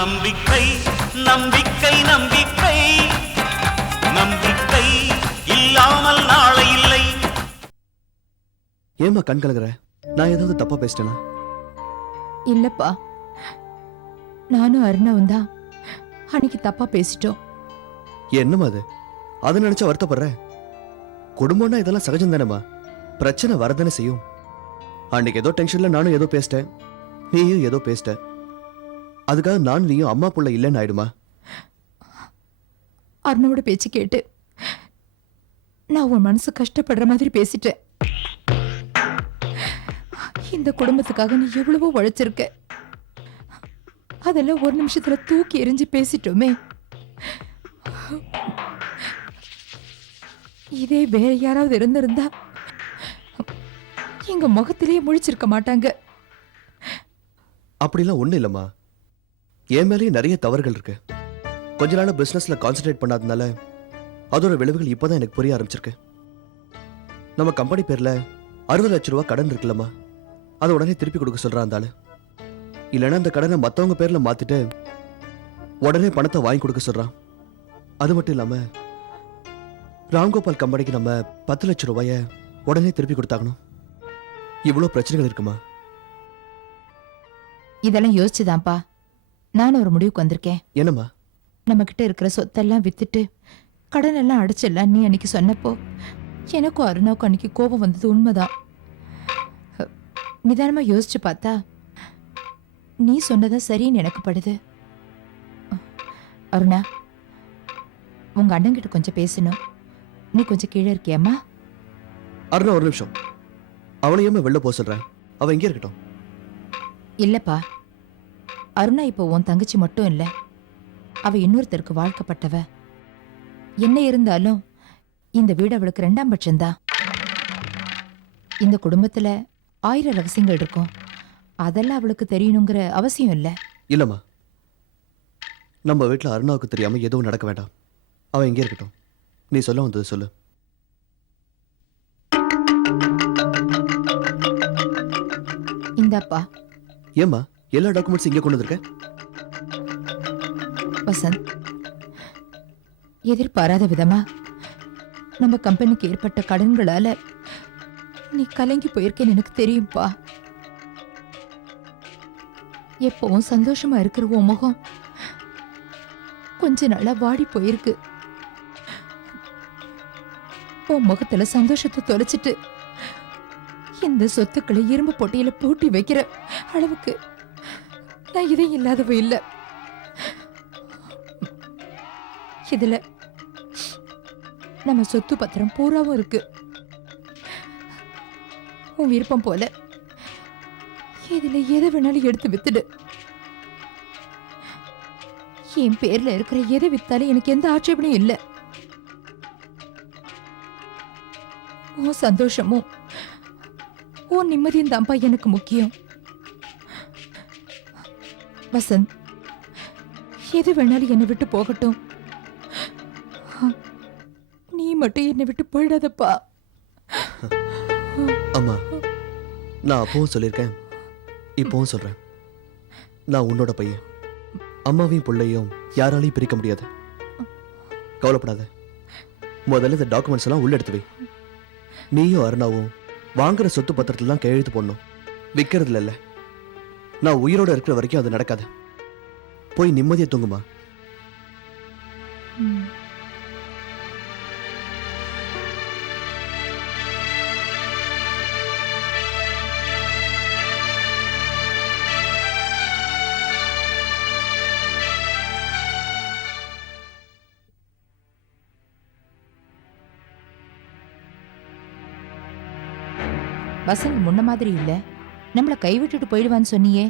நம்பிக்கை நம்பிக்கை நம்பிக்கை நம்பிக்கை இல்லாமல் நாளை இல்லை. ஏமா கண் கலங்குற? நான் ஏதாவது தப்பா பேசிட்டேனா? இல்லப்பா, நானும் அருணாவும் தான் அன்னைக்கு தப்பா பேசிட்டோம். என்னமா அது? அதை நினைச்சா வருத்தப்படுற? குடும்பம்னா இதெல்லாம் சகஜம் தானேமா. பிரச்சனை வரதானே செய்யும். அன்னைக்கு ஏதோ டென்ஷன்ல நானும் ஏதோ பேசிட்டேன், நீயும் ஏதோ பேசிட்ட. அதுக்காக நானும் நீயும் அம்மா புள்ள இல்லைன்னு ஆயிடுமா? அருணாவோட பேச்சு கேட்டு நான் உன் மனசு கஷ்டப்படுற மாதிரி பேசிட்டேன். இந்த குடும்பத்துக்காக நீ எவ்வளவோ உழைச்சிருக்க, அதெல்லாம் ஒரு நிமிஷத்துல தூக்கி எறிஞ்சு பேசிட்டோமே. இதே வேற யாராவது இருந்திருந்தா எங்க முகத்திலேயே முழிச்சிருக்க மாட்டாங்க. அப்படிலாம் ஒண்ணு இல்லம்மா. என் மேலேயே நிறைய தவறுகள் இருக்கு. கொஞ்ச நாள் பிசினஸ்ல கான்சென்ட்ரேட் பண்ணாதனால அதோட விளைவுகள் இப்பதான் எனக்கு புரிய ஆரம்பிச்சிருக்கு. நம்ம கம்பெனி பேர்ல 60 லட்சம் ரூபாய் கடன் இருக்குல்லம்மா, அதை உடனே திருப்பி கொடுக்க சொல்றான் அந்த ஆளு. இல்லைன்னா அந்த கடனை மத்தவங்க பேர்ல மாத்திட்டு உடனே பணத்தை வாங்கி கொடுக்க சொல்றான். அது மட்டும் இல்லாம ராம்கோபால் கம்பெனிக்கு நம்ம 10 லட்சம் ரூபாய உடனே திருப்பி கொடுத்தாகணும். இவ்வளவு பிரச்சனைகள் இருக்குமா? இதெல்லாம் யோசிச்சுதான்ப்பா நானும் ஒரு முடிவுக்கு வந்திருக்கேன். என்னம்மா? நம்ம கிட்ட இருக்கிற சொத்தெல்லாம் வித்துட்டு கடன் எல்லாம் அடைச்சிடலாம் நீ அன்னைக்கு சொன்னப்போ எனக்கும் அருணாவுக்கும் அன்னைக்கு கோபம் வந்தது உண்மைதான். நிதானமா யோசிச்சு பார்த்தா நீ சொன்னதா சரின்னு எனக்கு படுது. அருணா, உங்க அண்ணன் கிட்ட கொஞ்சம் பேசணும். நீ கொஞ்சம் கீழே இருக்கியம்மா? அருணா ஒரு நிமிஷம். அவனையுமே வெளில போக சொல்றேன், அவன் இங்கே இருக்கட்டும். இல்லப்பா, அருணா இப்போ உன் தங்கச்சி மட்டும் இல்ல, அவ இன்னொருத்தருக்கு வாழ்க்கப்பட்டவ. என்ன இருந்தாலும் இந்த வீடு அவளுக்கு 2ஆம் பட்சம்தான். இந்த குடும்பத்துல 1000 ரகசியங்கள் இருக்கும், அதெல்லாம் அவளுக்கு தெரியணுங்கிற அவசியம் இல்ல. இல்லம்மா, நம்ம வீட்டில் அருணாவுக்கு தெரியாம எதுவும் நடக்க வேண்டாம். அவன் இங்கே இருக்கட்டும். நீ சொல்ல வந்தது சொல்லு. இந்தாப்பா. ஏம்மா எல்லா டாக்குமெண்ட்ஸ் இங்கே கொண்டு வந்திருக்க? வசந்த், எதிர்பாராத விதமா நம்ம கம்பெனிக்கு ஏற்பட்ட கடன்களால நீ கலங்கி போயிருக்கேன்னு எனக்கு தெரியும்பா. எப்பவும் சந்தோஷமா இருக்கிற உன் முகம் கொஞ்ச நாளா வாடி போயிருக்கு. உன் முகத்துல சந்தோஷத்தை தொலைச்சிட்டு இந்த சொத்துக்களை இரும்பு பொட்டியில பூட்டி வைக்கிற அளவுக்கு நான் இதே இல்லாதவ இல்ல. இதுல நம்ம சொத்து பத்திரம் பூராவும் இருக்கு. உன் விருப்பம் போல இதுல எதை வேணாலும் எடுத்து வித்துடு. என் பேர்ல இருக்கிற எதை வித்தாலும் எனக்கு எந்த ஆட்சேபனையும் இல்லை. உன் சந்தோஷமும் உன் நிம்மதியும் தான்ப்பா எனக்கு முக்கியம். வசந்த், எது வேணாலும் என்னை விட்டு போகட்டும், நீ மட்டும் என்னை விட்டு போயிடாதப்பா. அம்மா, நான் அப்பவும் சொல்லியிருக்கேன், இப்பவும் சொல்றேன். நான் உன்னோட பையன். அம்மாவையும் பிள்ளையும் யாராலையும் பிரிக்க முடியாது. கவலைப்படாத. முதல்ல இந்த டாக்குமெண்ட்ஸ் எல்லாம் உள்ள எடுத்து வை. நீயும் அருணாவும் வாங்குற சொத்து பத்திரத்துல தான் கையெழுத்து போடணும், விற்கிறதுல இல்ல. நான் உயிரோட இருக்கிற வரைக்கும் அது நடக்காது. போய் நிம்மதியை தூங்குமா. வசந்த் முன்ன மாதிரி இல்ல, நம்மள கைவிட்டுட்டு போயிடுவான்னு சொன்னியே,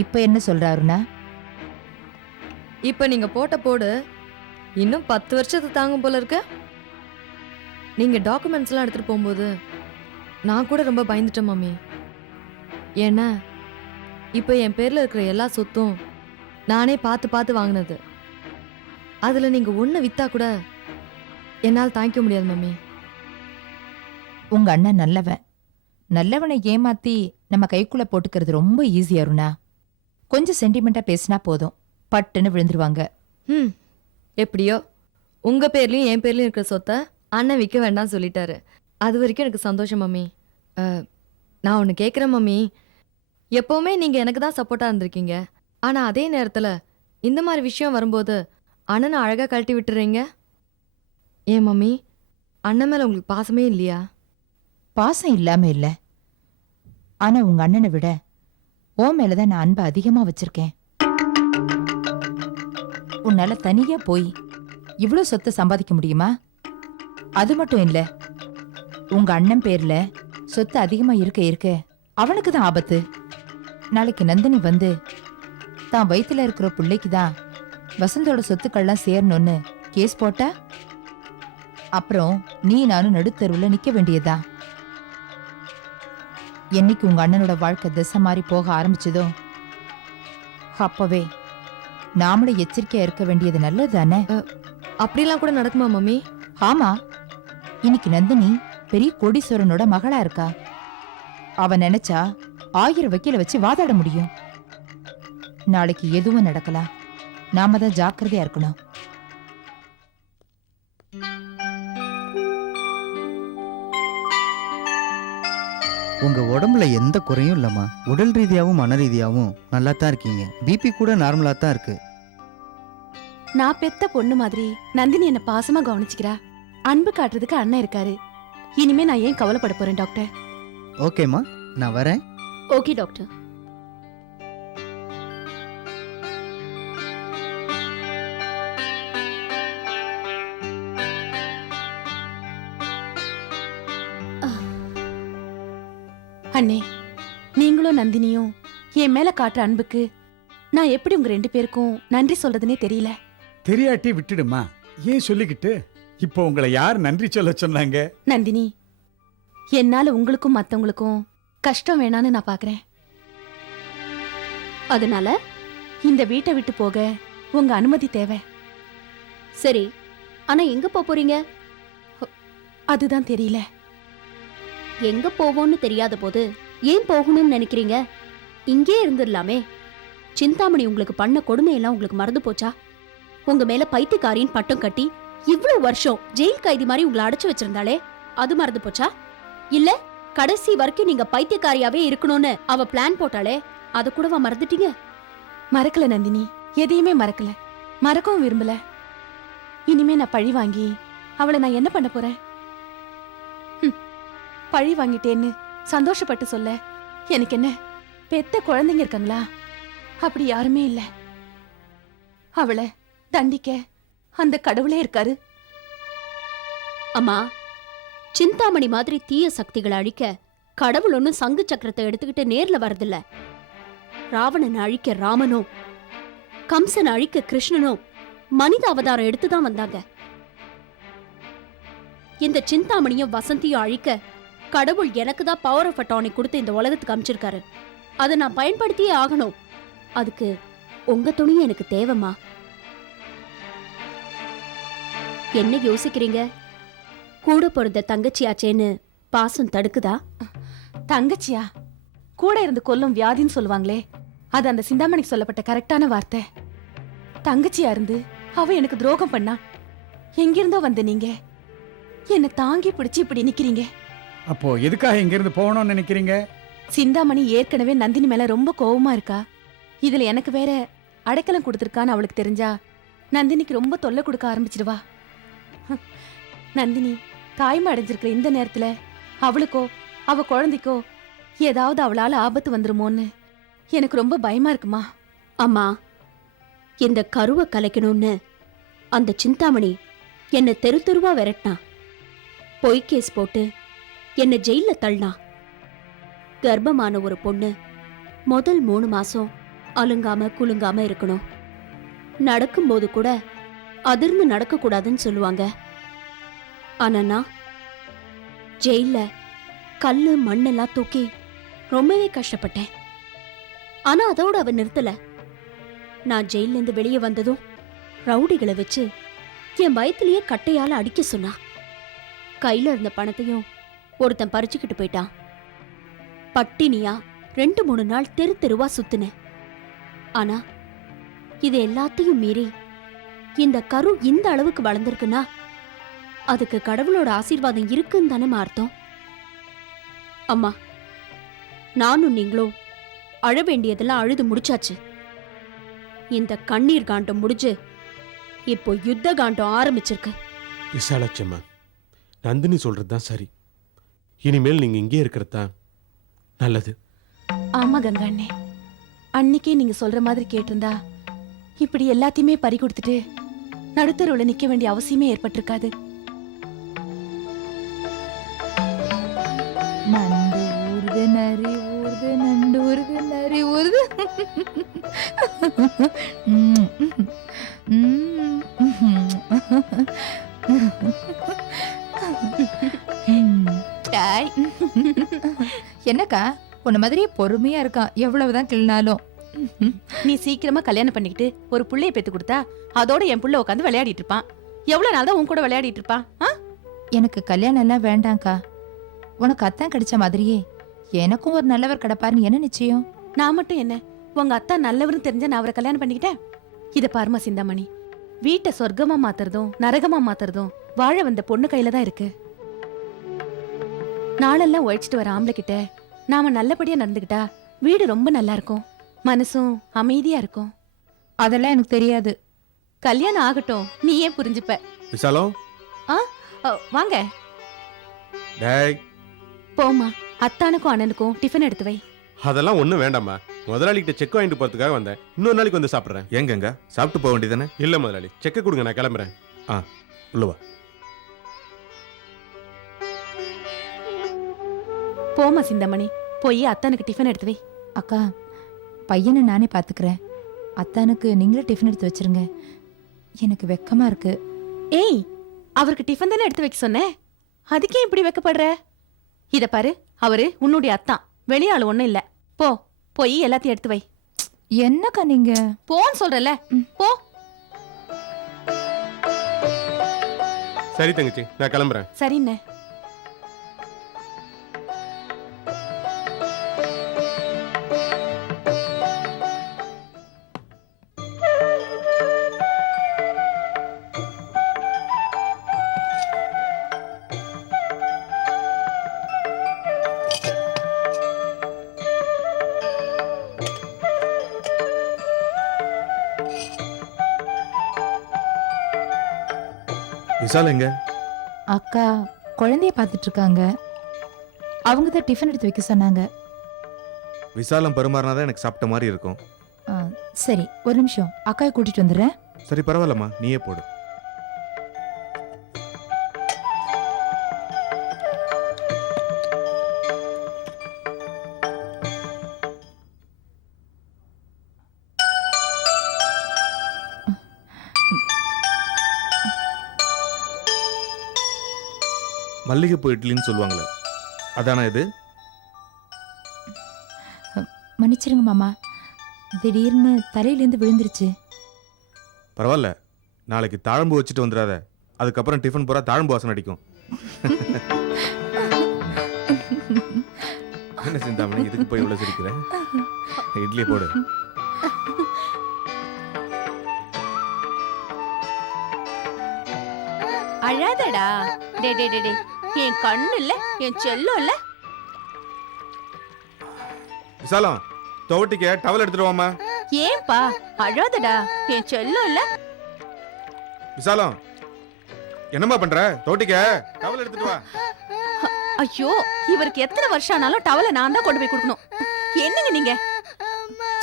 இப்ப என்ன சொல்றாருன்னா? இப்ப நீங்க போட்ட போடு இன்னும் 10 வருஷத்துக்கு தாங்கும் போல இருக்க. நீங்க டாக்குமெண்ட்ஸ் எல்லாம் எடுத்துட்டு போகும்போது நான் கூட ரொம்ப பயந்துட்டேன் மாமி. ஏன்னா இப்ப என் பேர்ல இருக்கிற எல்லா சொத்தும் நானே பார்த்து பார்த்து வாங்கினது. அதுல நீங்க ஒண்ணு வித்தா கூட என்னால் தாங்கிக்க முடியாது மாமி. உங்க அண்ணன் நல்லவன். நல்லவனை ஏமாத்தி நம்ம கைக்குள்ள போட்டுக்கிறது ரொம்ப ஈஸியா அருணா. கொஞ்சம் சென்டிமெண்டா பேசினா போதும், பட்டுன்னு விழுந்துருவாங்க. ம் எப்படியோ உங்க பேர்லயும் என் பேர்லயும் இருக்கிற சொத்தை அண்ணன் விற்க வேண்டாம் சொல்லிட்டாரு. அது வரைக்கும் எனக்கு சந்தோஷம் மம்மி. நான் ஒன்று கேட்குறேன் மம்மி. எப்போவுமே நீங்கள் எனக்கு தான் சப்போர்ட்டாக இருந்திருக்கீங்க. ஆனால் அதே நேரத்தில் இந்த மாதிரி விஷயம் வரும்போது அண்ணனை அழகாக கழட்டி விட்டுறீங்க. ஏன் மம்மி, அண்ணன் மேலே உங்களுக்கு பாசமே இல்லையா? பாசம் இல்லாம இல்ல. ஆனா உங்க அண்ணனை விட உன் மேலதான் நான் அன்பை அதிகமா வச்சிருக்கேன். உன்னால தனியா போய் இவ்ளோ சொத்தை சம்பாதிக்க முடியுமா? அது மட்டும் இல்ல, உங்க அண்ணன் பேர்ல சொத்து அதிகமா இருக்க இருக்க அவனுக்கு தான் ஆபத்து. நாளைக்கு நந்தினி வந்து தான் வயித்துல இருக்கிற பிள்ளைக்கு தான் வசந்தோட சொத்துக்கள்லாம் சேரணும்னு கேஸ் போட்டா அப்புறம் நீ நானும் நடுத்தருவுல நிக்க வேண்டியதா? என்னைக்கு உங்க அண்ணனோட வாழ்க்கை திசை மாறி போக ஆரம்பிச்சதோ அப்பவே நாமளும் எச்சரிக்கையா இருக்க வேண்டியது நல்லது தானே? அப்படிலாம் கூட நடக்குமா மம்மி? ஆமா, இன்னைக்கு நந்தினி பெரிய கோடீஸ்வரனோட மகளா இருக்கா. அவ நினைச்சா 1000 வக்கீல வச்சு வாதாட முடியும். நாளைக்கு எதுவும் நடக்கலாம். நாம தான் ஜாக்கிரதையா இருக்கணும். உங்க உடம்புல எந்த குறையும் இல்லம்மா. உடல் ரீதியாவும் மன ரீதியாவும் நல்லா தான் இருக்கீங்க. பிபி கூட நார்மலா தான் இருக்கு. நான் பெத்த பொண்ணு மாதிரி நந்தினி என்ன பாசமா கவனிச்சுக்கிறா. அன்பு காட்டுறதுக்கு அண்ணன் இருக்காரு. இனிமே நான் ஏன் கவலைப்பட போறேன் டாக்டர்? ஓகேம்மா, நான் வரேன். Okay doctor. அண்ணே, நீங்களும் நந்தினியும் என் மேல காட்டுற அன்புக்கு நான் எப்படி உங்க 2 பேருக்கும் நன்றி சொல்றதுனே தெரியல. தெரியாட்டி விட்டுடுமா, ஏன் சொல்லிக்கிட்டு? இப்போ உங்களை யார் நன்றி சொல்ல சொன்னாங்க? நந்தினி, என்னால உங்களுக்கும் மத்தவங்களுக்கும் கஷ்டம் வேணான்னு நான் பாக்குறேன். அதனால இந்த வீட்டை விட்டு போக உங்க அனுமதி தேவை. சரி, ஆனா எங்க போறீங்க? அதுதான் தெரியல. எங்க போவோம்னு தெரியாத போது ஏன் போகணும்னு நினைக்கிறீங்க? இங்கே இருந்துடலாமே. சிந்தாமணி உங்களுக்கு பண்ண கொடுமையெல்லாம் உங்களுக்கு மறந்து போச்சா? உங்க மேல பைத்தியக்காரின் பட்டம் கட்டி இவ்வளவு வருஷம் ஜெயில் கைதி மாதிரி உங்களை அடைச்சு வச்சிருந்தாலே அது மறந்து போச்சா? இல்ல கடைசி வரைக்கும் நீங்க பைத்தியக்காரியாவே இருக்கணும்னு அவ பிளான் போட்டாலே அத கூடவா மறந்துட்டீங்க? மறக்கல நந்தினி, எதையுமே மறக்கல, மறக்கவும் விரும்பல. இனிமே நான் பழி வாங்கி அவளை நான் என்ன பண்ண போறேன்? பழி வாங்கிட்டேன்னு சந்தோஷப்பட்டு சொல்ல எனக்கு என்ன பெத்த குழந்தைங்க இருக்காங்களா? அப்படி யாருமே இல்ல. அவளை தண்டிக்க அந்த கடவுளே இருக்காரு. அம்மா, சிந்தாமணி மாதிரி தீய சக்திகளை அழிக்க கடவுள் ஒன்னும் சங்கு சக்கரத்தை எடுத்துக்கிட்டு நேர்ல வரதில்ல. ராவணனை அழிக்க ராமனும் கம்சனை அழிக்க கிருஷ்ணனும் மனித அவதாரம் எடுத்துதான் வந்தாங்க. இந்த சிந்தாமணியும் வசந்தியும் அழிக்க கடவுள் எனக்கு தான் பவர் ஆஃப் அட்டார்னி கொடுத்து இந்த உலகத்துக்கு அமைச்சிருக்காரு. அதை நான் பயன்படுத்தியே ஆகணும். அதுக்கு உங்க துணியும் எனக்கு தேவைம்மா. என்ன யோசிக்கிறீங்க? கூட பிறந்த தங்கச்சியாச்சேன்னு பாசம் தடுக்குதா? தங்கச்சியா? கூட இருந்து கொல்லும் வியாதின்னு சொல்லுவாங்களே, அது அந்த சிந்தாமணிக்கு சொல்லப்பட்ட கரெக்டான வார்த்தை. தங்கச்சியா இருந்து அவ எனக்கு துரோகம் பண்ணா. எங்கிருந்தோ வந்து நீங்க என்ன தாங்கி பிடிச்சு இப்படி நிக்கிறீங்க. அப்போ எதுக்காக இங்க இருந்து போகணும்னு நினைக்கிறீங்க? சிந்தாமணி ஏற்கனவே நந்தினி மேல ரொம்ப கோவமா இருக்கா. இதுல எனக்கு வேற அடைக்கலம் கொடுத்திருக்கான்னு அவளுக்கு தெரிஞ்சா நந்தினிக்கு ரொம்ப தொல்லை கொடுக்க ஆரம்பிச்சிடுவா. நந்தினி தாய்மை அடைஞ்சிருக்கிற இந்த நேரத்துல அவளுக்கோ அவ குழந்தைக்கோ ஏதாவது அவளால ஆபத்து வந்துருமோன்னு எனக்கு ரொம்ப பயமா இருக்குமா. அம்மா, இந்த கருவை கலைக்கணும்னு அந்த சிந்தாமணி என்ன தெரு தெருவா விரட்டினா. பொய் கேஸ் போட்டு என்ன ஜெயில தள்ளினா. கர்ப்பமான ஒரு பொண்ணு முதல் 3 மாசம் அலுங்காம குலுங்காம இருக்கணும். நடக்கும்போது கூட அதிர்ந்து நடக்க கூடாதுன்னு சொல்லுவாங்க. ஆனா நான் ஜெயில கல்லு மண்ணெல்லாம் தூக்கி ரொம்பவே கஷ்டப்பட்டேன். ஆனா அதோட அவ நிறுத்தல. நான் ஜெயில இருந்து வெளியே வந்ததும் ரவுடிகளை வச்சு என் வயத்திலேயே கட்டையால அடிக்க சொன்னா. கையில இருந்த பணத்தையும் ஒருத்தன் பறிச்சுக்கிட்டு போயிட்டான். பட்டினியா 2-3 நாள் தெரு தெருவா சுத்தினேன். ஆனா இது எல்லாத்தையும் மீறி இந்த கரு இந்த அளவுக்கு வளர்ந்துருக்குன்னா அதுக்கு கடவுளோட ஆசீர்வாதம் இருக்குன்னு தானே அர்த்தம். அம்மா, நானும் நீங்களும் அழ வேண்டியதெல்லாம் அழுது முடிச்சாச்சு. இந்த கண்ணீர் காண்டம் முடிஞ்சு இப்போ யுத்த காண்டம் ஆரம்பிச்சிருக்கு. விசாலாட்சியம்மா, நந்தினி சொல்றது தான் சரி. இனிமேல் நீங்க இங்கே இருக்கிறது தான் நல்லது. ஆமா கங்கா அண்ணே, அன்னைக்கே நீங்க சொல்ற மாதிரி கேட்டிருந்தா இப்படி எல்லாத்தையுமே பறி கொடுத்துட்டு நடுத்தருவுல நிக்க வேண்டிய அவசியமே ஏற்பட்டிருக்காது. நண்டு ஊறுது நரி ஊறுது நண்டு ஊறுது நரி ஊறுது. டாய். என்னக்கா உன்ன மாதிரியே பொறுமையா இருக்கான் எவ்வளவுதான் கிள்னாலும். நீ சீக்கிரமா கல்யாணம் பண்ணிக்கிட்டு ஒரு புள்ளைய பெத்து கொடுத்தா அதோட என் புள்ள உட்காந்து விளையாடிட்டு இருப்பான். எவ்வளவு நாள் தான் உன் கூட விளையாடிட்டு இருப்பான்? எனக்கு கல்யாணம் எல்லாம் வேண்டாம்க்கா. உனக்கு அத்தான் கிடைச்ச மாதிரியே எனக்கும் ஒரு நல்லவர் கிடைப்பாருன்னு என்ன நிச்சயம்? நான் மட்டும் என்ன, உங்க அத்தா நல்லவர்னு தெரிஞ்ச நான் அவரை கல்யாணம் பண்ணிக்கிட்டேன். இத பாருமா சிந்தாமணி, வீட்டை சொர்க்கமா மாத்துறதும் நரகமா மாத்துறதும் வாழ வந்த பொண்ணு கையில தான் இருக்கு. நாளெல்லாம் உழைச்சிட்டு வர ஆம்பளை கிட்ட நாம நல்லபடியா நடந்துக்கிட்டா வீடு ரொம்ப நல்லா இருக்கும், மனசும் அமைதியா இருக்கும். அதெல்லாம் எனக்கு தெரியாது. கல்யாணம் ஆகட்டும், நீ ஏன் புரிஞ்சுப்ப. விசாலம், வாங்க டேய், போமா. அத்தானுக்கும் அண்ணனுக்கும் டிஃபன் எடுத்து வை. அதெல்லாம் ஒண்ணும் வேண்டாம்மா. முதலாளிகிட்ட செக் வாங்கிட்டு போறதுக்காக வந்தேன். இன்னொரு நாளைக்கு வந்து சாப்பிட்றேன். எங்கங்க சாப்பிட்டு போக வேண்டியதானே? இல்ல முதலாளி, செக்கை கொடுங்க, நான் கிளம்புறேன். உள்ளவா. போமா சிந்தாமணி, போய் அத்தானுக்கு டிஃபன் எடுத்து வை. அக்கா, பையனை நானே பாத்துக்கிறேன். அத்தானுக்கு நீங்களே டிஃபன் எடுத்து வச்சிருங்க. எனக்கு வெக்கமா இருக்கு. ஏய், அவருக்கு டிஃபன் தானே எடுத்து வைக்க சொன்னேன், அதுக்கே இப்படி வெக்கப்படுற? இத பாரு, அவரு உன்னுடைய அத்தான், வெளியாளு ஒண்ணும் இல்ல. போ, போய் எல்லாத்தையும் எடுத்து வை. என்னக்கா நீங்க? போன்னு சொல்றல, போ. சரி தங்கச்சி, நான் கிளம்புறேன். சரிண்ணே. விசால் எங்க? அக்கா குழந்தைய பார்த்துட்டு இருக்காங்க. அவங்க தான் டிஃபன் எடுத்து வைக்க சொன்னாங்க. விசாலம் பரிமாறினாதான் எனக்கு சாப்பிட்ட மாதிரி இருக்கும். சரி, ஒரு நிமிஷம், அக்காவை கூட்டிட்டு வந்துடுறேன். சரி பரவாயில்லம்மா, நீயே போடு. மல்லிகைப்பூ இட்லின்னு சொல்லுவாங்களே, அதானா இது? மன்னிச்சிருங்க மாமா, திடீர்னு தலையிலேருந்து விழுந்துருச்சு. பரவாயில்ல, நாளைக்கு தாழம்பு வச்சுட்டு வந்துடாத. அதுக்கப்புறம் டிஃபன் பூரா தாழம்பு வாசனை அடிக்கும். என்ன சிந்தாமணி, இதுக்கு போய் இவ்வளவு சிரிக்கிற? இட்லி போடு. அழாதடா. டே டே டே, என் கண்ணு இல்ல, என் செல்லம் இல்ல. விசாலம், துவட்டிக்க டவல் எடுத்துட்டு வாமா. ஏன்பா அழாதடா, என் செல்லம் இல்ல. விசாலம், என்னம்மா பண்ற? துவட்டிக்க டவல் எடுத்துட்டு வா. ஐயோ, இவருக்கு எத்தனை வருஷம் ஆனாலும் டவலை நான் தான் கொண்டு போய் கொடுக்கணும். என்னங்க நீங்க?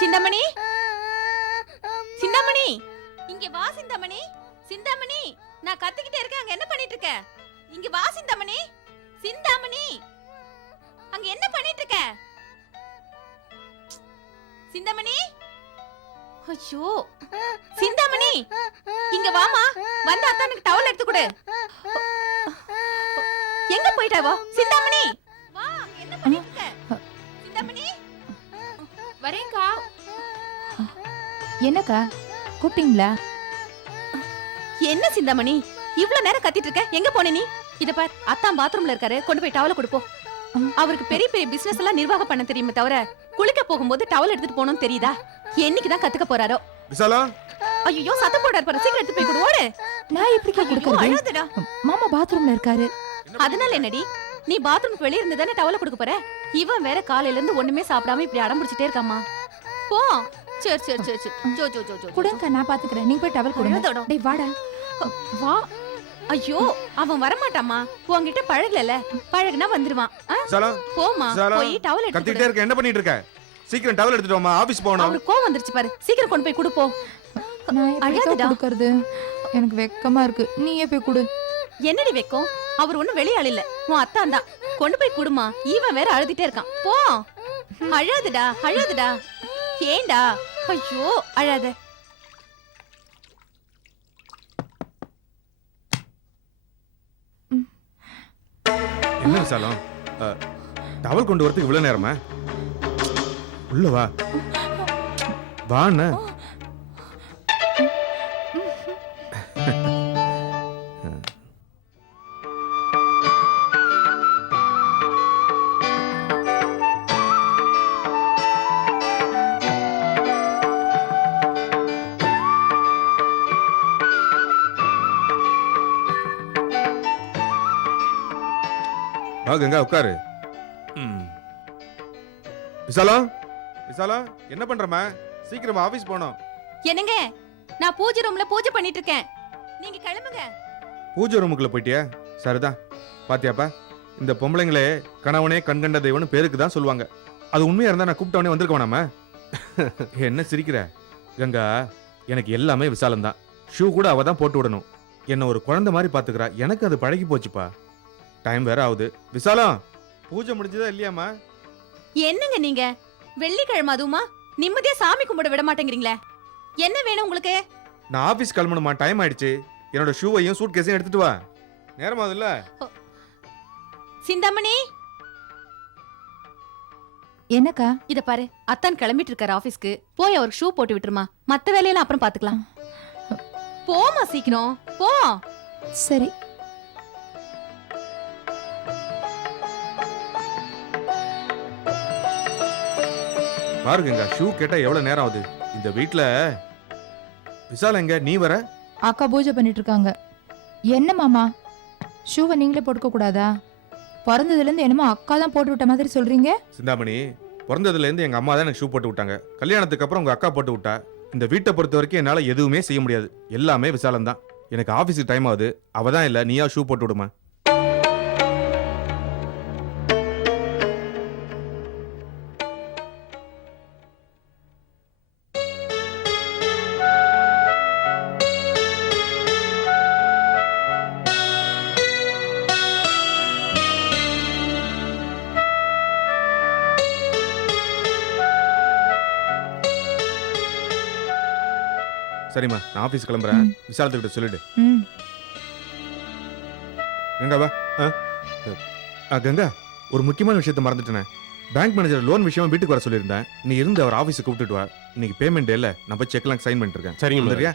சிந்தாமணி, சிந்தாமணி, இங்க வா. சிந்தாமணி, சிந்தாமணி, நான் கத்திக்கிட்டே இருக்கேன், அங்க என்ன பண்ணிட்டு இருக்க? இங்க வா சிந்தாமணி. சிந்தாமணி, அங்க என்ன பண்ணிட்டு இருக்க? சிந்தாமணி, ஐயோ, சிந்தாமணி, இங்க வாமா. வந்து அத்தானுக்கு டவல் எடுத்து கொடு. எங்க போயிட்டாவோ? சிந்தாமணி, வா. என்ன பண்ணிட்டு இருக்க? சிந்தாமணி, வரேன்க்கா. என்னக்கா கூப்பிட்டீங்களா? என்ன சிந்தாமணி, இவ்வளவு நேரம் கத்திட்டு இருக்க? எங்க போன நீ? இத பார், அத்தான் பாத்ரூம்ல இருக்காரு, கொண்டு போய் டவல கொடுப்போம். அவருக்கு பெரிய பெரிய பிசினஸ் எல்லாம் நிர்வாகம் பண்ண தெரியுமே தவிர குளிக்க போகும்போது டவல் எடுத்துட்டு போகணும்னு தெரியுதா? என்னைக்குதான் கத்துக்க போறாரோ? விசாலம் ஐயோ சத்தம் போடாரு பாரு, சீக்கிரம் எடுத்து போய் கொடு, ஓடு. நான் எப்படிக்கா கொடுக்கறது? அழாதடா. மாமா பாத்ரூம்ல இருக்காரு. அதனால என்னடி, நீ பாத்ரூமுக்கு வெளிய இருந்து தானே டவல கொடுக்க போற? இவன் வேற காலையில இருந்து ஒண்ணுமே சாப்பிடாம இப்படி அடம் பிடிச்சிட்டே இருக்காமா. போ. சரி சரி சரி சரி. Joe Joe Joe Joe. கொடுங்க, நான் பாத்துக்கிறேன். நீங்க போய் டவல் கொடுங்க. அழாதடா. டேய் வாடா. வா. ஐயோ அவன் வரமாட்டாமா, உன்கிட்ட பழகல, பழகுனா வந்துருவான். ஆ? விசாலம் போமா, விசாலம். போய் டவல் எடுத்து கத்திக்கிட்டே கொடு. இருக்க, என்ன பண்ணிட்டு இருக்க? சீக்கிரம் டவல் எடுத்துட்டு வாமா, ஆபீஸ் போகணும். அவருக்கு கோவம் வந்துருச்சு பாரு, சீக்கிரம் கொண்டு போய் குடு போ. நான் எப்படிக்கா அழாதடா. கொடுக்கறது? எனக்கு வெக்கமா இருக்கு. நீயே போய் கொடு. என்னடி வெக்கம்? அவர் ஒண்ணும் வெளியாள் இல்ல, உன் அத்தான் தான். கொண்டு போய் குடுமா, இவன் வேற அழுதுட்டே இருக்கான். போ. அழாதடா அழாதடா. ஏண்டா? ஐயோ அழாத. என்ன விசாலம், டவல் கொண்டு வரதுக்கு இவ்வளவு நேரமா? உள்ள வா. வாண்ண. வா கங்கா, உட்காரு. விசாலம் விசாலம், என்ன பண்றமா? சீக்கிரம் ஆபீஸ் போனோம். என்னங்க, நான் பூஜை ரூம்ல பூஜை பண்ணிட்டு இருக்கேன், நீங்க கிளம்புங்க. பூஜை ரூமுக்குள்ள போயிட்டியா? சரிதான். பாத்தியாப்பா, இந்த பொம்பளைங்களே கணவனே கண்கண்ட தெய்வம்னு பேருக்கு தான் சொல்லுவாங்க. அது உண்மையா இருந்தா நான் கூப்பிட்டவனே வந்திருக்க வேணாமா? என்ன சிரிக்கிற கங்கா? எனக்கு எல்லாமே விசாலம் தான். ஷூ கூட அவ தான் போட்டு விடணும். என்ன ஒரு குழந்தை மாதிரி பாத்துக்கிறா. எனக்கு அது பழகி போச்சுப்பா. டைம் வேற ஆகுது. விசாலம், பூஜை முடிஞ்சதா இல்லையாமா? என்னங்க நீங்க, வெள்ளிக்கிழமை அதுவுமா நிம்மதியா சாமி கும்பிட விட மாட்டேங்கிறீங்களே. என்ன வேணும் உங்களுக்கு? நான் ஆபீஸ் கிளம்பணுமா, டைம் ஆயிடுச்சு. என்னோட ஷூவையும் சூட் கேஸையும் எடுத்துட்டு வா. நேரம் ஆகுதுல்ல. சிந்தாமணி, என்னக்கா? இத பாரு, அத்தான் கிளம்பிட்டு இருக்காரு ஆபீஸ்க்கு. போய் அவருக்கு ஷூ போட்டு விட்டுருமா, மத்த வேலையெல்லாம் அப்புறம் பாத்துக்கலாம். போமா சீக்கிரம் போ. சரி. பாருங்க, ஷூ கேட்டா எவ்வளவு நேரம் ஆகுது. இந்த வீட்ல விசால் எங்க? நீ வர? அக்கா பூஜை பண்ணிட்டு இருக்காங்க. என்ன மாமா, ஷூவை நீங்களே போட்டுக்க கூடாதா? பிறந்ததுல இருந்து என்னமோ அக்கா தான் போட்டு விட்ட மாதிரி சொல்றீங்க. சிந்தாமணி, பிறந்ததுல இருந்து எங்க அம்மா தான் எனக்கு ஷூ போட்டு விட்டாங்க. கல்யாணத்துக்கு அப்புறம் உங்க அக்கா போட்டு விட்டா. இந்த வீட்டை பொறுத்த வரைக்கும் என்னால எதுவுமே செய்ய முடியாது. எல்லாமே விசாலம் தான். எனக்கு ஆபீஸுக்கு டைம் ஆகுது. அவ தான் இல்ல, நீயா ஷூ போட்டு விடுமா? சரிம்மா, நான் ஆபீஸ் கிளம்புறேன். விசாலத்துக்கிட்ட சொல்லிடு. ம். கங்கா வா. கங்கா, ஒரு முக்கியமான விஷயத்த மறந்துட்டேனே. பேங்க் மேனேஜர் லோன் விஷயமா வீட்டுக்கு வர சொல்லியிருந்தேன். நீ இருந்து அவர் ஆபீஸுக்கு கூப்பிட்டுட்டு வா. இன்னைக்கு பேமெண்ட் இல்ல, நான் போய் செக்லாம் சைன் பண்ணிட்டு இருக்கேன். சரிங்க, சரியா?